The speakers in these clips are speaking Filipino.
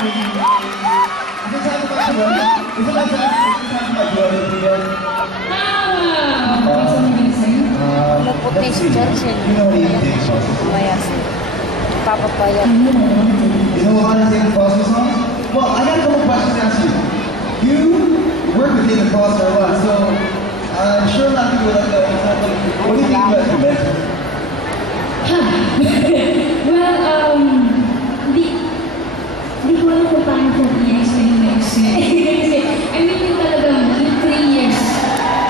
Puti si Johnson. Papapayat. You know what I think Foster songs? Well, I got a couple questions to ask you. You work with David Foster a lot, so I'm sure a lot of people like that. What do you think about him? Well, di ko alam kung paano ko i-explain next year. I mean, yung talagang yung 3 years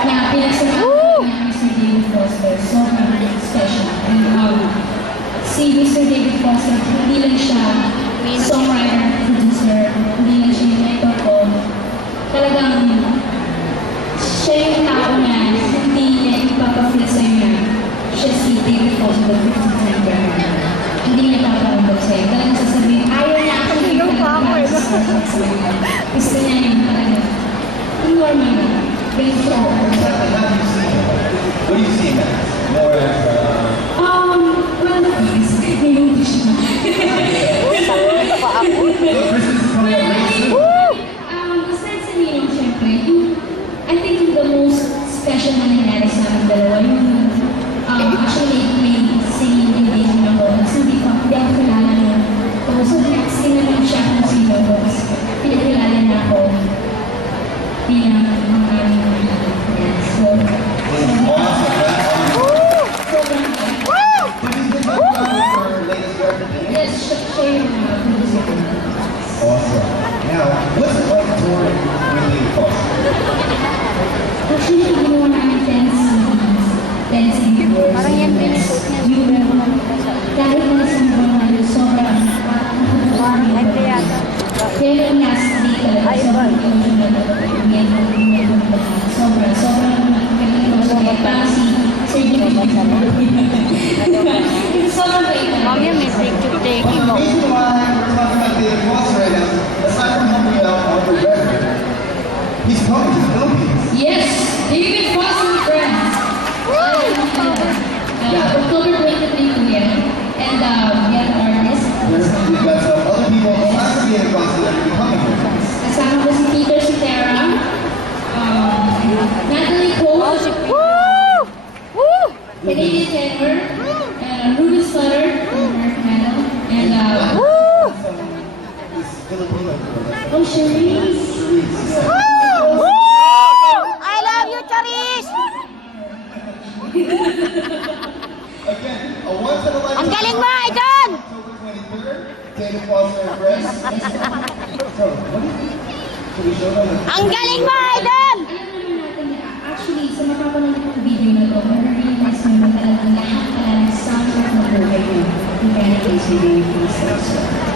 na pinagsamahan ng Mr. David Foster, sobrang special. And si Mr. David Foster, hindi lang siya songwriter, producer, hindi lang siya yung mentor ko. Talagang siya yung tao na hindi niya ipapafeel sa'yo na siya si David Foster, the 50th time Grammy. Hindi niya paparamdam sa'yo. Talagang sasabihin, ayaw niya ako yung gusto niya yung talagang normal na. Very strong. What do you see in that? More as, Well, niluto siya. Christmas is coming up very soon. Aside sa niyo, syempre, I think yung the most special na nangyari sa aming dalawa, yung actually may singing in the evening ako, kasi hindi ako kilala niya. So, next thing naman siya kung sino ko, pinakilala niya ako bilang ang aming so, yes, siya yung producer ko. Awesome. Now, what's it like touring with David Foster? Actually, ginawa namin 10 CDs. Parang yan din yung suit niya. Kahit na isang buwan na sobrang Ay, kaya yata. Pero yung last day talaga, sobrang sobrang parang si Sir Jimmy. Sobrang bait. Mamaya may picture taking mo. The reason why we're talking about David Foster right now, aside from helping you out on the record, he's coming to the Philippines. Yes, David Foster friends. October 23 po yan. And yan artist. We've got some other people aside from David Foster that will be coming here. Kasama ko si Peter Cetera, Natalie Cole, Canadian Tenor, Ruben Sutter, and This Filipino girl. oh, Cherise. I love you, Charis! Again, a once in a lifetime. Ang galing mo, Idol! October 23rd, David Foster and friends. So, what do you think? Should we show them? Ang galing mo, Idol! Alam naman natin na actually, sa mapapanood ko ng video na to, marirealize mo na talagang lahat pala ng soundtrack na buhay mo. Yung kaya na kay David Foster.